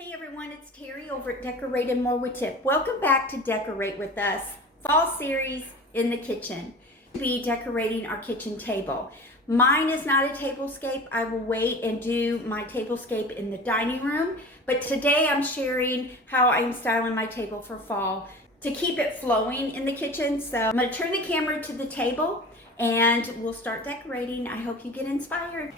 Hey everyone, it's Terry over at Decorate and More with Tip. Welcome back to Decorate with Us, fall series in the kitchen. We'll be decorating our kitchen table. Mine is not a tablescape. I will wait and do my tablescape in the dining room. But today I'm sharing how I'm styling my table for fall to keep it flowing in the kitchen. So I'm going to turn the camera to the table and we'll start decorating. I hope you get inspired.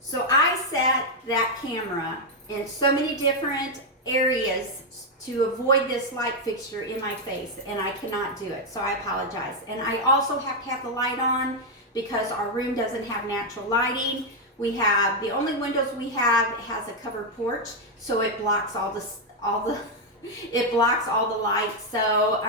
So I set that camera in so many different areas to avoid this light fixture in my face, and I cannot do it, so I apologize. And I also have to have the light on because our room doesn't have natural lighting. The only windows we have has a covered porch, so it blocks all the it blocks all the light. So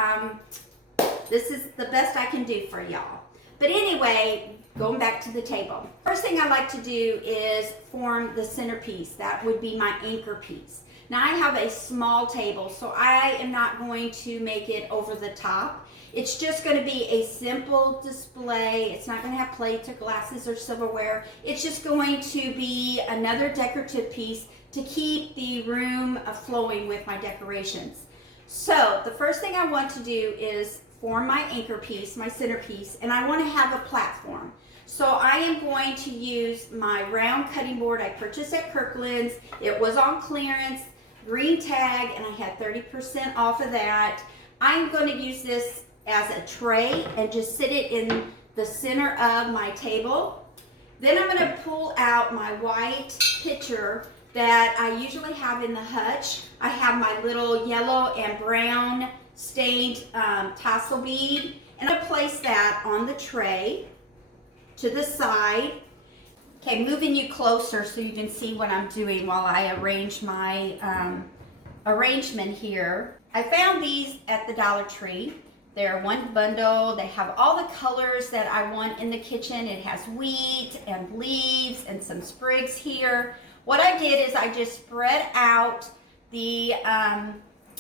this is the best I can do for y'all. But anyway, going back to the table. First thing I like to do is form the centerpiece. That would be my anchor piece. Now I have a small table, so I am not going to make it over the top. It's just going to be a simple display. It's not going to have plates or glasses or silverware. It's just going to be another decorative piece to keep the room flowing with my decorations. So the first thing I want to do is form my anchor piece, my centerpiece, and I want to have a platform. So I am going to use my round cutting board I purchased at Kirkland's. It was on clearance, green tag, and I had 30% off of that. I'm going to use this as a tray and just sit it in the center of my table. Then I'm going to pull out my white pitcher that I usually have in the hutch. I have my little yellow and brown stained tassel bead, and I place that on the tray to the side. Okay, moving you closer so you can see what I'm doing while I arrange my arrangement here. I found these at the Dollar Tree. They're one bundle. They have all the colors that I want in the kitchen. It has wheat and leaves and some sprigs here. What I did is I just spread out the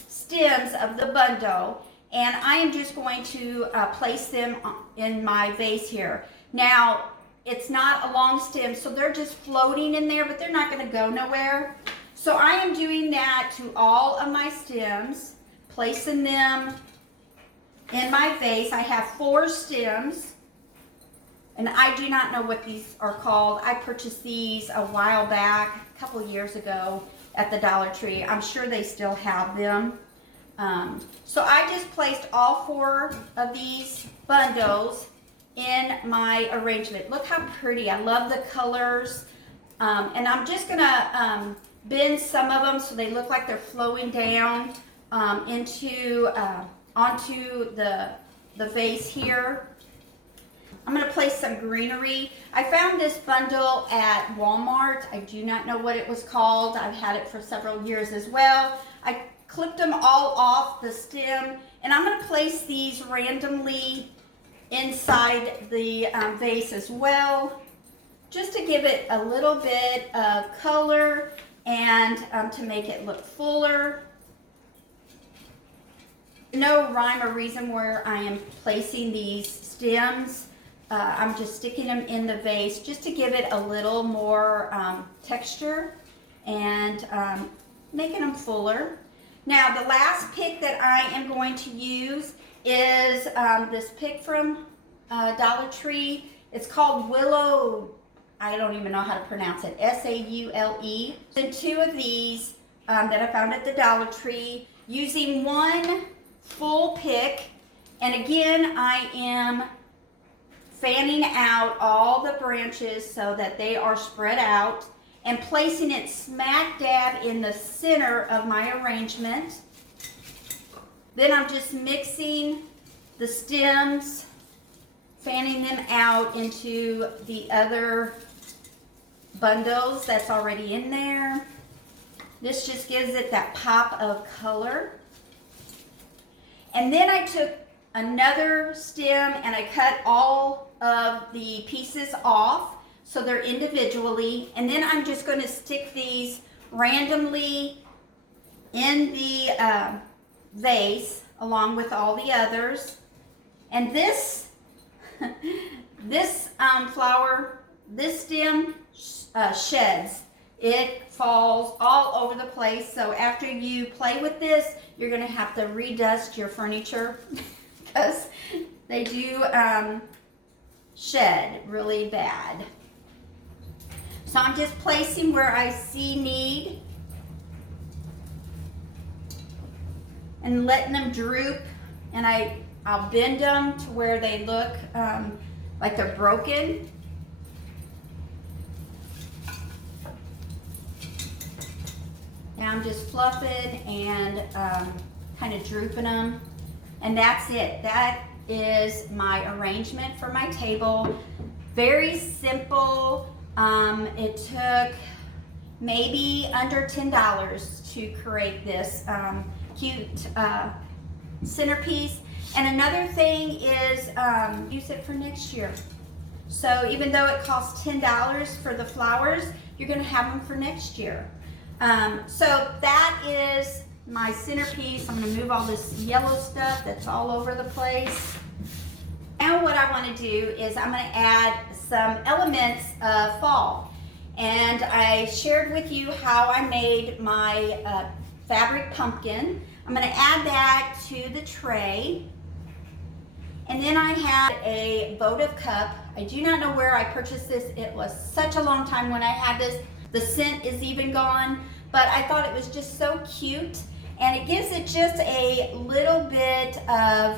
stems of the bundle, and I am just going to place them in my vase here. Now, it's not a long stem, so they're just floating in there, but they're not going to go nowhere. So I am doing that to all of my stems, placing them in my vase. I have 4 stems, and I do not know what these are called. I purchased these a while back, a couple years ago at the Dollar Tree. I'm sure they still have them. So I just placed all 4 of these bundles in my arrangement. Look how pretty. I love the colors. And I'm just going to bend some of them so they look like they're flowing down onto the vase here. I'm going to place some greenery. I found this bundle at Walmart. I do not know what it was called. I've had it for several years as well. I clipped them all off the stem, and I'm going to place these randomly inside the vase as well, just to give it a little bit of color and to make it look fuller. No rhyme or reason where I am placing these stems. I'm just sticking them in the vase just to give it a little more texture and making them fuller. Now, the last pick that I am going to use is this pick from Dollar Tree. It's called Willow, I don't even know how to pronounce it, S-A-U-L-E. And 2 of these that I found at the Dollar Tree, using 1 full pick. And again, I am fanning out all the branches so that they are spread out, and placing it smack dab in the center of my arrangement. Then I'm just mixing the stems, fanning them out into the other bundles that's already in there. This just gives it that pop of color. And then I took another stem and I cut all of the pieces off so they're individually, and then I'm just going to stick these randomly in the vase along with all the others. And this flower, this stem sheds. it falls all over the place. So after you play with this, you're gonna have to redust your furniture because they do shed really bad. So I'm just placing where I see need and letting them droop, and I'll bend them to where they look like they're broken. Now I'm just fluffing and kind of drooping them, and that's it. That is my arrangement for my table. Very simple. It took maybe under $10 to create this cute centerpiece. And another thing is use it for next year. So even though it costs $10 for the flowers, you're gonna have them for next year. So that is my centerpiece. I'm gonna move all this yellow stuff that's all over the place. Now what I wanna do is I'm gonna add some elements of fall. And I shared with you how I made my fabric pumpkin. I'm gonna add that to the tray. And then I had a votive cup. I do not know where I purchased this. It was such a long time when I had this. The scent is even gone, but I thought it was just so cute. And it gives it just a little bit of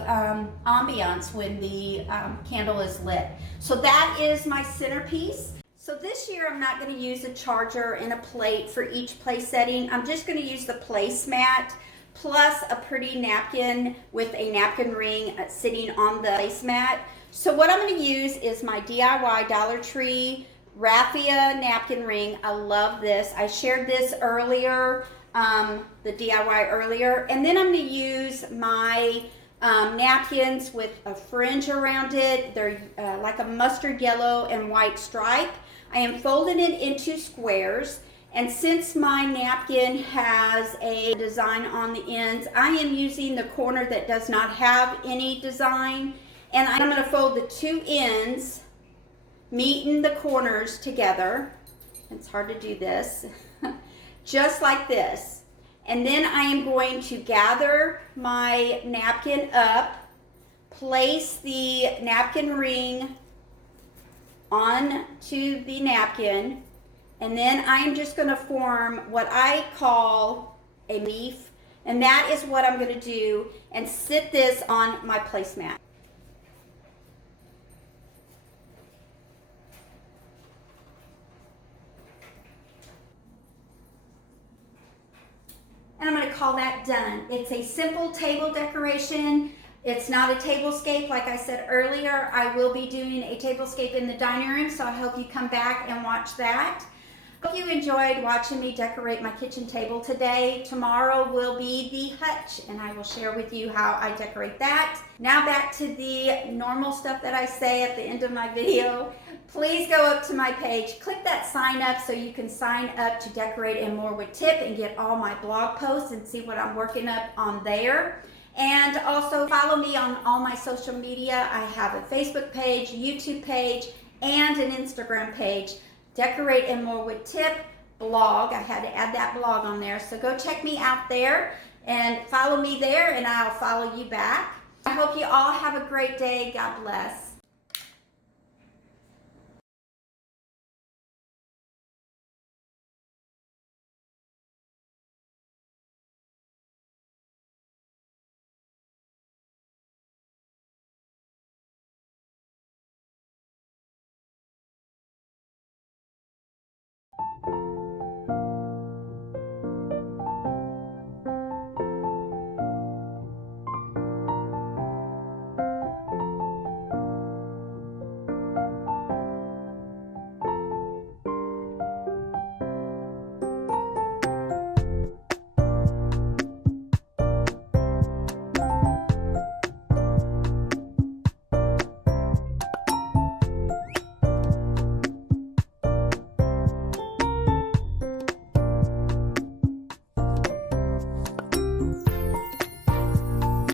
ambiance when the candle is lit. So that is my centerpiece. So this year I'm not going to use a charger and a plate for each place setting. I'm just going to use the placemat plus a pretty napkin with a napkin ring sitting on the placemat. So what I'm going to use is my DIY Dollar Tree raffia napkin ring. I love this. I shared this earlier, the DIY earlier. And then I'm going to use my napkins with a fringe around it. They're like a mustard yellow and white stripe. I am folding it into squares. And since my napkin has a design on the ends, I am using the corner that does not have any design. And I'm going to fold the two ends, meeting the corners together. It's hard to do this. Just like this. And then I am going to gather my napkin up, place the napkin ring onto the napkin, and then I am just going to form what I call a leaf, and that is what I'm going to do, and sit this on my placemat. And I'm going to call that done. It's a simple table decoration. It's not a tablescape like I said earlier. I will be doing a tablescape in the dining room, so I hope you come back and watch that. Hope you enjoyed watching me decorate my kitchen table today. Tomorrow will be the hutch, and I will share with you how I decorate that. Now back to the normal stuff that I say at the end of my video. Please go up to my page, click that sign up so you can sign up to Decorate and More with Tip and get all my blog posts and see what I'm working up on there. And also follow me on all my social media. I have a Facebook page, YouTube page, and an Instagram page. Decorate and More with Tip blog. I had to add that blog on there. So go check me out there and follow me there, and I'll follow you back. I hope you all have a great day. God bless.